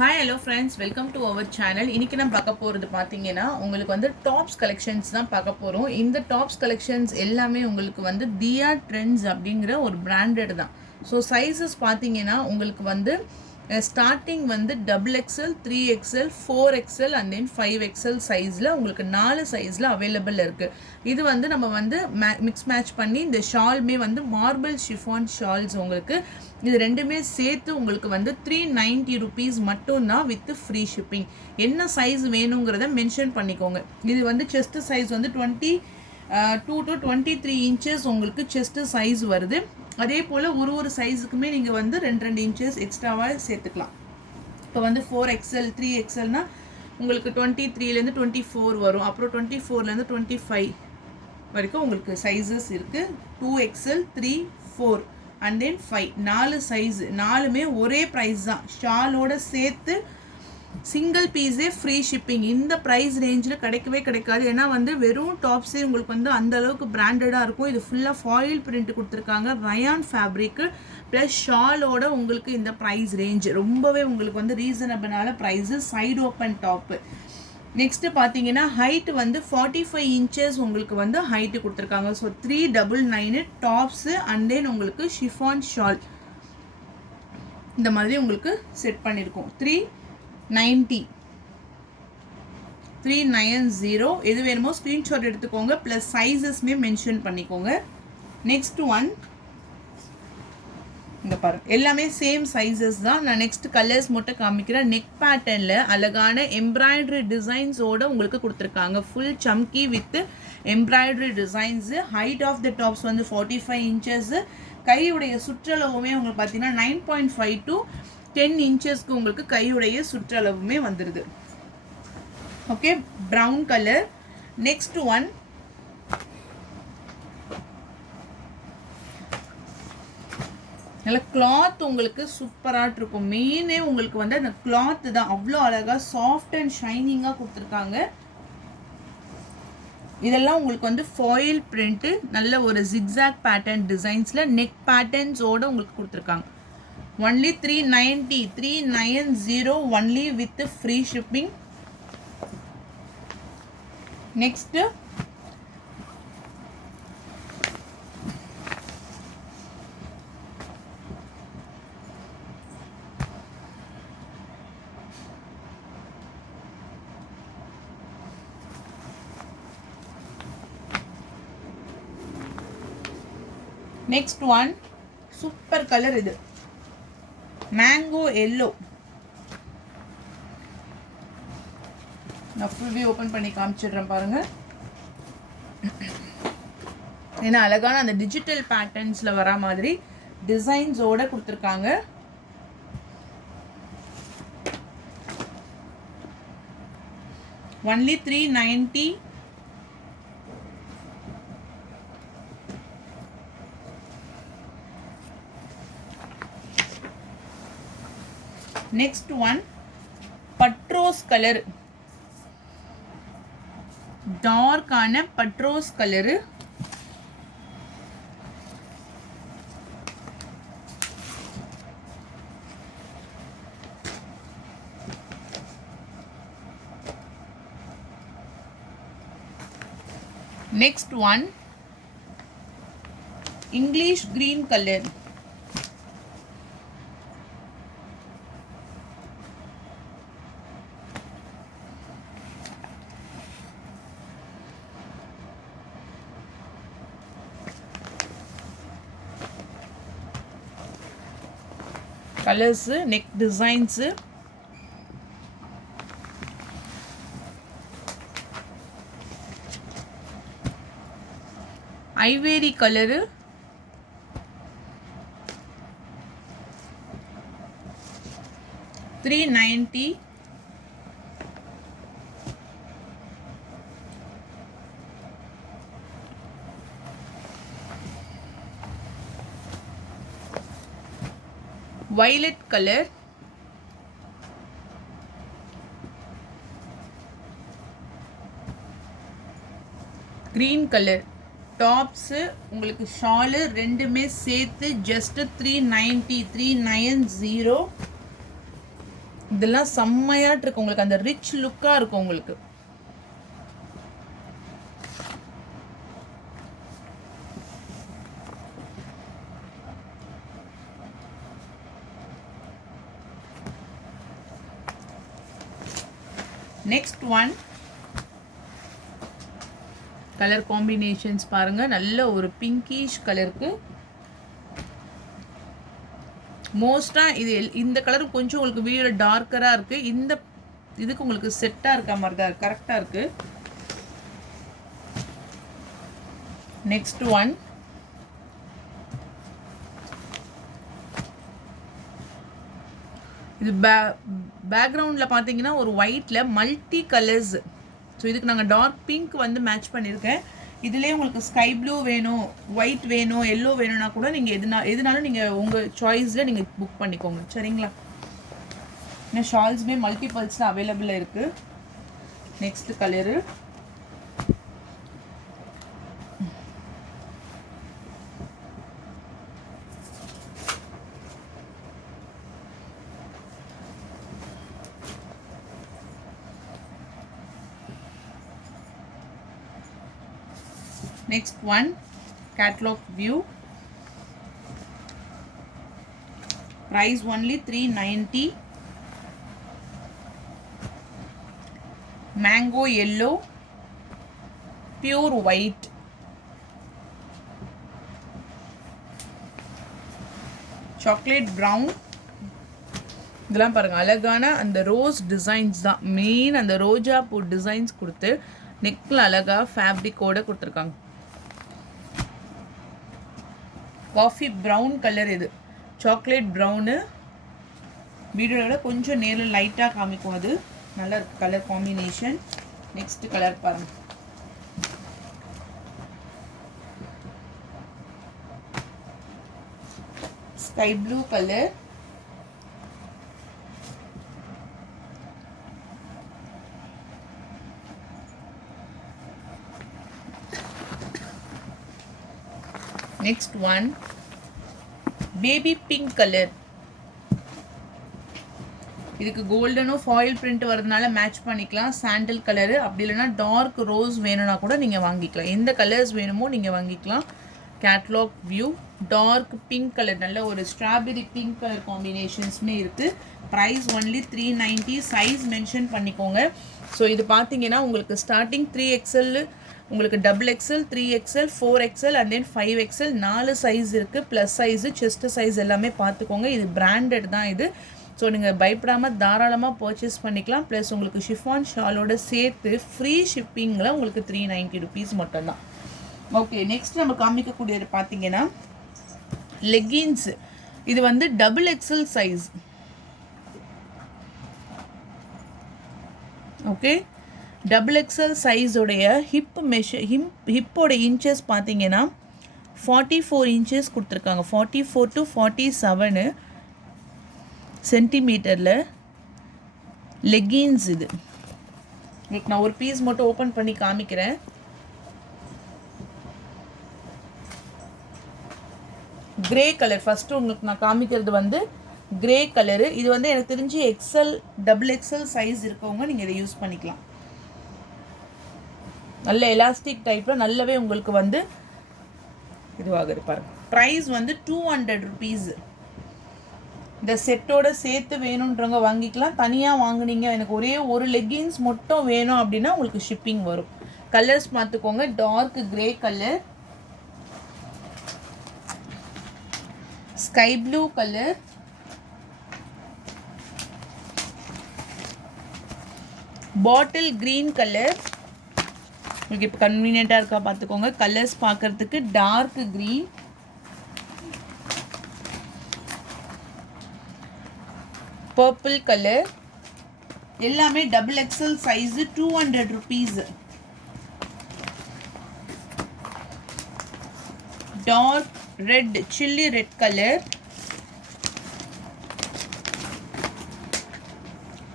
Hi hello friends, welcome to our channel. இன்னைக்கு நம்ம பார்க்க போறது பாத்தீங்கன்னா உங்களுக்கு வந்து டாப்ஸ் கலெக்ஷன்ஸ் தான் பார்க்க போறோம். இந்த டாப்ஸ் கலெக்ஷன்ஸ் எல்லாமே உங்களுக்கு வந்து தியா ட்ரெண்ட்ஸ் அப்படிங்கிற ஒரு பிராண்டட் தான். ஸோ சைஸஸ் பார்த்தீங்கன்னா உங்களுக்கு வந்து ஸ்டார்டிங் வந்து XXL, 3XL, 4XL and then 5XL சைஸில் உங்களுக்கு 4 சைஸில் அவைலபிள் இருக்குது. இது வந்து நம்ம வந்து மிக்ஸ் மேட்ச் பண்ணி இந்த ஷால்மே வந்து மார்பிள் ஷிஃபான் ஷால்ஸ் உங்களுக்கு இது ரெண்டுமே சேர்த்து உங்களுக்கு வந்து 390 rupees மட்டும்தான் வித் ஃப்ரீ ஷிப்பிங். என்ன சைஸ் வேணுங்கிறத மென்ஷன் பண்ணிக்கோங்க. இது வந்து செஸ்ட் சைஸ் வந்து 22 to 23 inches உங்களுக்கு செஸ்ட் சைஸ் வருது. அதே போல் ஒரு சைஸுக்குமே நீங்கள் வந்து 2 inches எக்ஸ்ட்ராவாக சேர்த்துக்கலாம். இப்போ வந்து 4XL 3XLனா உங்களுக்கு 23லேருந்து 24 வரும். அப்புறம் 24லேருந்து 25 வரைக்கும் உங்களுக்கு சைஸஸ் இருக்குது. 2XL 3 4 அண்ட் தென் 5 4 சைஸு 4மே ஒரே ப்ரைஸ் தான். ஷாலோட சேர்த்து சிங்கிள் பீஸே ஃப்ரீ ஷிப்பிங். இந்த ப்ரைஸ் ரேஞ்சில் கிடைக்காது. ஏன்னா வந்து வெறும் டாப்ஸே உங்களுக்கு வந்து அந்த அளவுக்கு பிராண்டடாக இருக்கும். இது ஃபுல்லாக ஃபாயில் பிரிண்ட் கொடுத்துருக்காங்க, ரயான் ஃபேப்ரிக்கு ப்ளஸ் ஷாலோட உங்களுக்கு இந்த ப்ரைஸ் ரேஞ்ச் ரொம்பவே உங்களுக்கு வந்து ரீசனபிளான price. Side open top. Next பார்த்தீங்கன்னா ஹைட்டு வந்து 45 inches உங்களுக்கு வந்து ஹைட்டு கொடுத்துருக்காங்க. ஸோ 399 டாப்ஸு அண்ட் தென் உங்களுக்கு ஷிஃபான் ஷால் இந்த மாதிரி உங்களுக்கு செட் பண்ணியிருக்கோம். 390 எது வேணுமோ ஸ்க்ரீன்ஷாட் எடுத்துக்கோங்க. ப்ளஸ் சைஸஸ்மே மென்ஷன் பண்ணிக்கோங்க. நெக்ஸ்ட் ஒன் இங்கே பாருங்கள், எல்லாமே சேம் சைஸஸ் தான். நான் நெக்ஸ்ட் கலர்ஸ் மட்டும் காமிக்கிறேன். நெக் பேட்டர்னில் அழகான எம்ப்ராய்டரி டிசைன்ஸோடு உங்களுக்கு கொடுத்துருக்காங்க. Full chamki with embroidery designs. Height of the tops வந்து 45 inches. கையுடைய சுற்றளவுமே உங்களுக்கு பார்த்தீங்கன்னா 9.5 to 10 inchesக்கு உங்களுக்கு கையுடைய சுற்றளவுமே வந்துடுது. Okay, brown colour. Next one நல்ல கிளாத் உங்களுக்கு சூப்பராக இருக்கும். மெயினே உங்களுக்கு வந்து அந்த கிளாத் தான் அவ்வளோ அழகாக சாஃப்ட் அண்ட் ஷைனிங்காக கொடுத்துருக்காங்க. இதெல்லாம் உங்களுக்கு வந்து ஃபாயில் பிரிண்ட்டு நல்ல ஒரு ஜிக்ஸாக் பேட்டர்ன் டிசைன்ஸில் நெக் பேட்டர்ன்ஸோடு உங்களுக்கு கொடுத்துருக்காங்க. Only 390 only with free shipping. Next next one super colour. இது மேங்கோ எல்லோ. நான் ஃபுல் வியூ ஓப்பன் பண்ணி காமிச்சிடுறேன் பாருங்கள். ஏன்னா அழகான அந்த டிஜிட்டல் பேட்டர்ன்ஸில் வர மாதிரி டிசைன்ஸோடு கொடுத்துருக்காங்க. ஒன்லி 390. நெக்ஸ்ட் ஒன் பட்ரோஸ் கலர், டார்க்கான பட்ரோஸ் colour. Next one English green colour. Colours, neck designs. Ivory colour. $390. violet color. green color. Tops உங்களுக்கு ஷாலு ரெண்டுமே சேர்த்து ஜஸ்ட்டு 390. இதெல்லாம் செம்மையாட்டு இருக்கு உங்களுக்கு, அந்த ரிச் லுக்கா இருக்கும் உங்களுக்கு. நெக்ஸ்ட் ஒன் கலர் காம்பினேஷன்ஸ் பாருங்க, நல்ல ஒரு பிங்கிஷ் கலருக்கு. மோஸ்டா இது இந்த கலர் கொஞ்சம் உங்களுக்கு வீடியோல டார்க்கரா இருக்கு, இந்த இதுக்கு உங்களுக்கு செட்டா இருக்க மாதிரி தான் கரெக்டா இருக்கு. நெக்ஸ்ட் ஒன் இது பேக்ரவுண்டில் பார்த்தீங்கன்னா ஒரு ஒயிட்டில் மல்டி கலர்ஸ். ஸோ இதுக்கு நாங்கள் டார்க் பிங்க் வந்து மேட்ச் பண்ணியிருக்கேன். இதுலேயே உங்களுக்கு ஸ்கை ப்ளூ வேணும், ஒயிட் வேணும், எல்லோ வேணும்னா கூட நீங்கள் எதுனாலும் நீங்கள் உங்கள் சாய்ஸில் நீங்கள் புக் பண்ணிக்கோங்க, சரிங்களா? இன்னும் ஷால்ஸுமே மல்டிபல்ஸில் அவைலபிளாக இருக்குது. Next colour next one catalog view, price only 390, mango yellow, pure white, chocolate brown. இதெல்லாம் பாருங்க அழகான அந்த ரோஸ் டிசைன்ஸ் தான் மெயின். அந்த ரோஜா பூ டிசைன்ஸ் கொடுத்து நெக்ல அழகா ஃபேப்ரிக்கோட கொடுத்துருக்காங்க. காஃபி ப்ரௌன் கலர், இது சாக்லேட் ப்ரௌனு. வீடியோவில் கொஞ்சம் நேரில் லைட்டாக காமிக்கும், அது நல்லா இருக்கு கலர் காம்பினேஷன். நெக்ஸ்ட் கலர் பாருங்க, sky blue colour. next one baby pink color. இதுக்கு கோல்டனும் ஃபாயில் பிரிண்ட் வரதுனால மேட்ச் பண்ணிக்கலாம். சாண்டல் கலரு, அப்படி இல்லைனா டார்க் ரோஸ் வேணும்னா கூட நீங்கள் வாங்கிக்கலாம். எந்த கலர்ஸ் வேணுமோ நீங்கள் வாங்கிக்கலாம். Catalogue view dark pink colour, நல்ல ஒரு ஸ்ட்ராபெரி பிங்க் கலர் காம்பினேஷன்ஸுமே இருக்குது. Price only 390. சைஸ் மென்ஷன் பண்ணிக்கோங்க. ஸோ இது பார்த்தீங்கன்னா உங்களுக்கு ஸ்டார்டிங் 3XL, உங்களுக்கு XXL, 3XL, 4XL and then 5XL 4 size இருக்குது. ப்ளஸ் சைஸு, செஸ்ட் சைஸ் எல்லாமே பார்த்துக்கோங்க. இது பிராண்டட் தான் இது. ஸோ நீங்கள் பயப்படாமல் தாராளமாக பர்ச்சேஸ் பண்ணிக்கலாம். ப்ளஸ் உங்களுக்கு ஷிஃபான் ஷாலோட சேர்த்து ஃப்ரீ ஷிப்பிங்கில் உங்களுக்கு 390 rupees மட்டும்தான். ஓகே, நெக்ஸ்ட் நம்ம காமிக்கக்கூடியது பார்த்தீங்கன்னா லெகின்ஸ். இது வந்து XXL சைஸ். ஓகே, XXL சைஸோடைய ஹிப்போட இன்ச்சஸ் பார்த்தீங்கன்னா 44 inches கொடுத்துருக்காங்க. 44 to 47 சென்டிமீட்டரில் லெகின்ஸ். இது உங்களுக்கு நான் ஒரு பீஸ் மட்டும் ஓப்பன் பண்ணி காமிக்கிறேன். கிரே கலர் ஃபஸ்ட்டு உங்களுக்கு நான் காமிக்கிறது வந்து கிரே கலரு. இது வந்து எனக்கு தெரிஞ்சு XXL சைஸ் இருக்கவங்க நீங்கள் இதை யூஸ் பண்ணிக்கலாம். நல்ல எலாஸ்டிக் டைப்பில் நல்லாவே உங்களுக்கு வந்து இதுவாக இருப்பார். ப்ரைஸ் வந்து 200 rupees. இந்த செட்டோட சேர்த்து வேணுன்றவங்க வாங்கிக்கலாம். தனியாக வாங்குனீங்க எனக்கு ஒரே ஒரு லெகின்ஸ் மட்டும் வேணும் அப்படின்னா உங்களுக்கு ஷிப்பிங் வரும். கலர்ஸ் பார்த்துக்கோங்க, dark grey colour, sky blue colour, bottle green colour. உங்களுக்கு இப்போ கன்வீனியண்ட்டாக இருக்கா பார்த்துக்கோங்க. கலர்ஸ் பார்க்குறதுக்கு டார்க் க்ரீன், பர்பிள் கலர், எல்லாமே XXL size 200 rupees. Dark red, chilli red colour,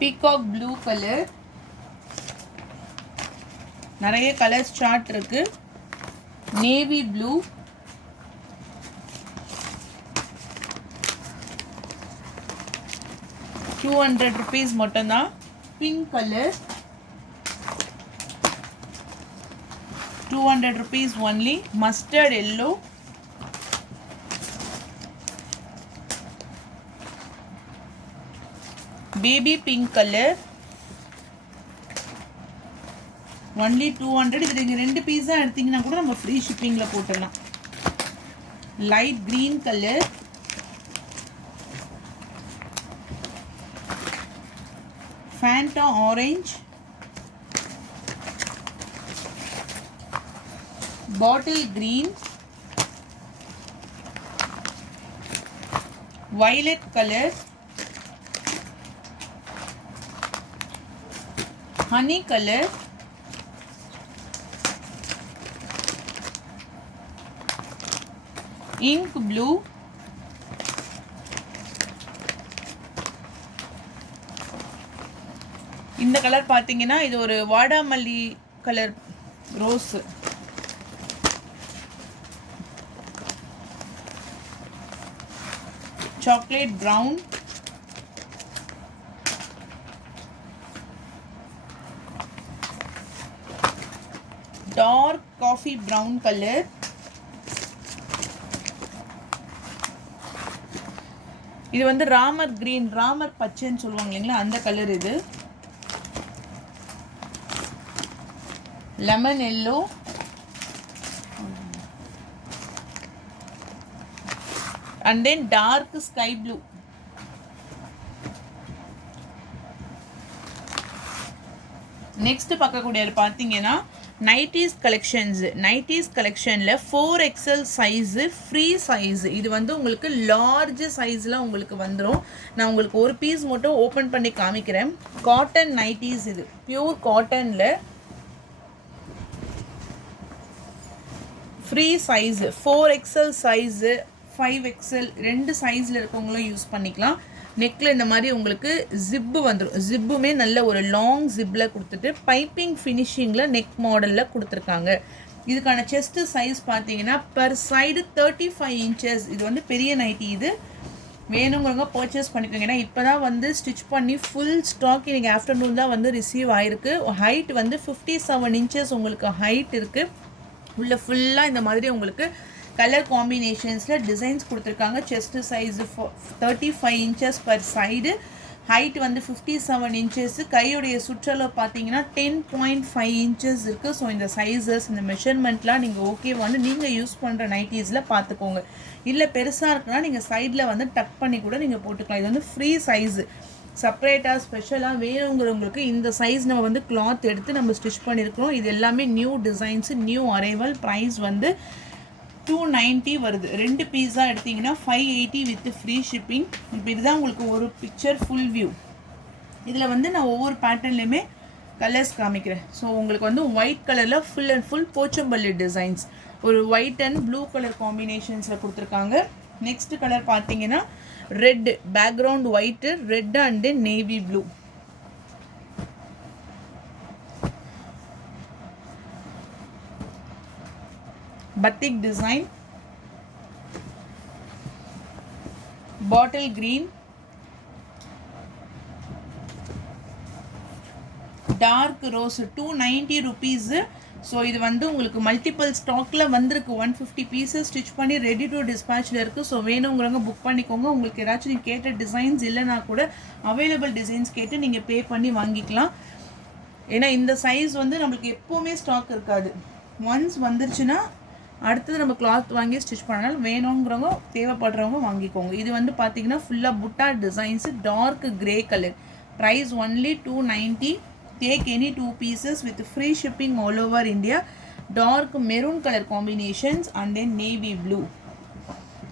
peacock blue colour. நிறைய கலர்ஸ் சார்ட் இருக்கு. நேவி ப்ளூ, 200 rupees மட்டும்தான். Pink colour 200 rupees only. Mustard yellow, baby pink colour only 200. இது நீங்கள் 2 பீஸாக எடுத்தீங்கன்னா கூட நம்ம ஃப்ரீ ஷிப்பிங்கில் போட்டுடலாம். Light green colour, Fanta orange, bottle green, violet colour, honey colour, ink blue, இந்த கலர் பார்த்தீங்கன்னா இது ஒரு வாடாமல்லி colour rose, chocolate brown, dark coffee brown colour, இது வந்து ராமர் கிரீன், ராமர் பச்சைன்னு சொல்லுவாங்க இல்லைங்களா, அந்த கலர் இது. Lemon yellow, and then dark sky blue. Next பார்க்கக்கூடியது பார்த்தீங்கன்னா நைட்டிஸ் கலெக்ஷன்ஸ். நைட்டிஸ் கலெக்ஷனில் 4XL சைஸு ஃப்ரீ சைஸு. இது வந்து உங்களுக்கு லார்ஜ் சைஸில் உங்களுக்கு வந்துடும். நான் உங்களுக்கு ஒரு பீஸ் மட்டும் ஓப்பன் பண்ணி காமிக்கிறேன். காட்டன் நைட்டிஸ், இது பியூர் காட்டனில் free size 4XL size 5XL 2 சைஸில் இருக்கவங்களும் யூஸ் பண்ணிக்கலாம். நெக்கில் இந்த மாதிரி உங்களுக்கு ஜிப்பு வந்துடும். ஜிப்புமே நல்ல ஒரு லாங் ஜிப்பில் கொடுத்துட்டு பைப்பிங் ஃபினிஷிங்கில் நெக் மாடலில் கொடுத்துருக்காங்க. இதுக்கான செஸ்ட்டு சைஸ் பார்த்தீங்கன்னா பர் சைடு 35 inches. இது வந்து பெரிய நைட்டி. இது வேணுங்கிறவங்க பர்ச்சேஸ் பண்ணிக்கோங்க. ஏன்னா இப்போ தான் வந்து ஸ்டிச் பண்ணி ஃபுல் ஸ்டாக் இன்றைக்கி ஆஃப்டர்நூன் தான் வந்து ரிசீவ் ஆகிருக்கு. ஹைட் வந்து 57 inches உங்களுக்கு ஹைட் இருக்குது. உள்ள ஃபுல்லாக இந்த மாதிரி உங்களுக்கு கலர் காம்பினேஷன்ஸில் டிசைன்ஸ் கொடுத்துருக்காங்க. Chest size 35 inches per side, height வந்து 57 inches. கையுடைய சுற்றளவு பார்த்தீங்கன்னா 10.5 inches இருக்குது. ஸோ இந்த சைஸஸ் இந்த மெஷர்மெண்ட்லாம் நீங்கள் ஓகேவானு நீங்கள் யூஸ் பண்ணுற நைட்டிஸில் பார்த்துக்கோங்க. இல்லை பெருசாக இருக்குன்னா நீங்கள் சைடில் வந்து டக் பண்ணி கூட நீங்கள் போட்டுக்கலாம். இது வந்து ஃப்ரீ சைஸு. செப்பரேட்டாக ஸ்பெஷலாக வேணுங்கிறவங்களுக்கு இந்த சைஸ் நம்ம வந்து கிளாத் எடுத்து நம்ம ஸ்டிச் பண்ணியிருக்கிறோம். இது எல்லாமே new designs, new arrival. Price வந்து 290 வருது. 2 பீஸாக எடுத்திங்கன்னா 580 வித் ஃப்ரீ ஷிப்பிங். இப்போ இதுதான் உங்களுக்கு ஒரு பிக்சர் ஃபுல் வியூ. இதில் வந்து நான் ஒவ்வொரு பேட்டர்ன்லேயுமே கலர்ஸ் காமிக்கிறேன். ஸோ உங்களுக்கு வந்து ஒயிட் கலரில் full and full Pochampalli designs, ஒரு ஒயிட் அண்ட் ப்ளூ கலர் காம்பினேஷன்ஸில் கொடுத்துருக்காங்க. நெக்ஸ்ட் கலர் பார்த்தீங்கன்னா red, background white, red and navy blue. batik design, bottle green, dark rose, 290 rupees. So இது வந்து உங்களுக்கு மல்டிபிள் ஸ்டாக்கில் வந்திருக்கு. 150 pieces ஸ்டிச் பண்ணி ரெடி டு டிஸ்பேச்சில் இருக்குது. ஸோ வேணுங்கிறவங்க புக் பண்ணிக்கோங்க. உங்களுக்கு ஏதாச்சும் நீங்கள் கேட்ட டிசைன்ஸ் இல்லைனா கூட அவைலபிள் டிசைன்ஸ் கேட்டு நீங்கள் பே பண்ணி வாங்கிக்கலாம். ஏன்னா இந்த சைஸ் வந்து நம்மளுக்கு எப்போவுமே ஸ்டாக் இருக்காது. ஒன்ஸ் வந்துருச்சுன்னா அடுத்தது நம்ம கிளாத் வாங்கி ஸ்டிச் பண்ணாலும் வேணுங்கிறவங்க தேவைப்படுறவங்க வாங்கிக்கோங்க. இது வந்து பார்த்தீங்கன்னா ஃபுல்லாக புட்டா designs, dark grey colour. Price only 290. Take any 2 pieces with free shipping all over India. Dark maroon colour combinations and then navy blue.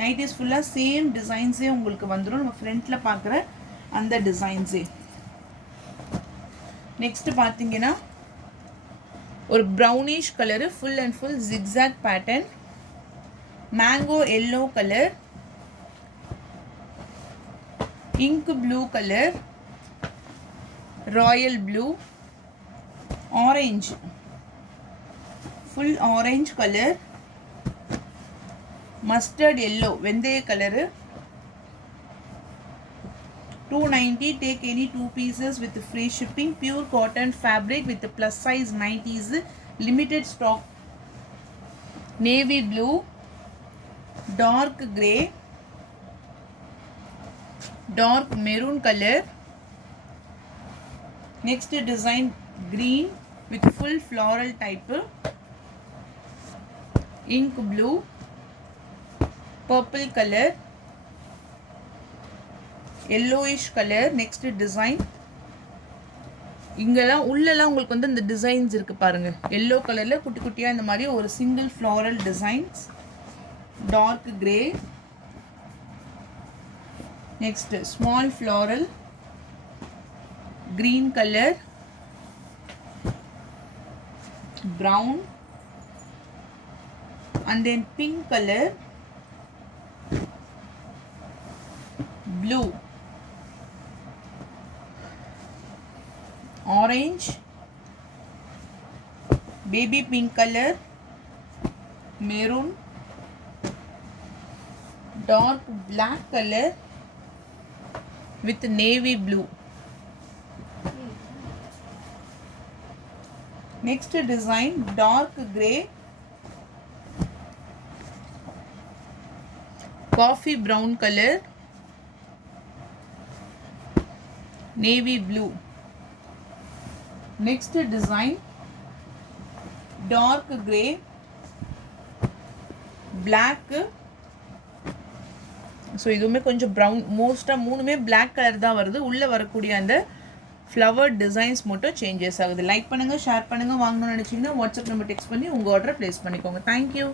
Nighties ஃபுல்லாக சேம் டிசைன்ஸே உங்களுக்கு வந்துடும். நம்ம ஃப்ரண்ட்டில் பார்க்குற அந்த டிசைன்ஸே. நெக்ஸ்ட்டு பார்த்தீங்கன்னா ஒரு brownish colour, full and full zigzag pattern, mango yellow colour, ink blue colour, Royal blue, orange, full orange colour, mustard yellow வெந்தய colour, 290, take any 2 pieces with free shipping. Pure cotton fabric with plus size 90s, limited stock. Navy blue, dark grey, dark maroon color. Next design green with full floral type, ink blue, purple color, yellowish color. Next design இங்கெல்லாம் உள்ளெல்லாம் உங்களுக்கு வந்து இந்த designs இருக்கு பாருங்க, yellow கலர்ல குட்டி குட்டியா இந்த மாதிரி ஒரு single floral designs. Dark grey, next small floral green color, brown, and then pink color, blue, orange, baby pink color, maroon, dark black color with navy blue. Next design dark grey, coffee brown color, navy blue. Next design dark grey, black. So இதுவுமே கொஞ்சம் brown, மோஸ்ட்டாக மூணுமே black colour தான் வருது. உள்ளே வரக்கூடிய அந்த flower designs மட்டும் சேஞ்சஸ் ஆகுது. லைக் பண்ணுங்கள், ஷேர் பண்ணுங்கள். வாங்கணும்னு நினச்சிங்கன்னா வாட்ஸ்அப் நம்பர் டெக்ஸ்ட் பண்ணி உங்கள் ஆர்டரை ப்ளேஸ் பண்ணிக்கோங்க. தேங்க்யூ.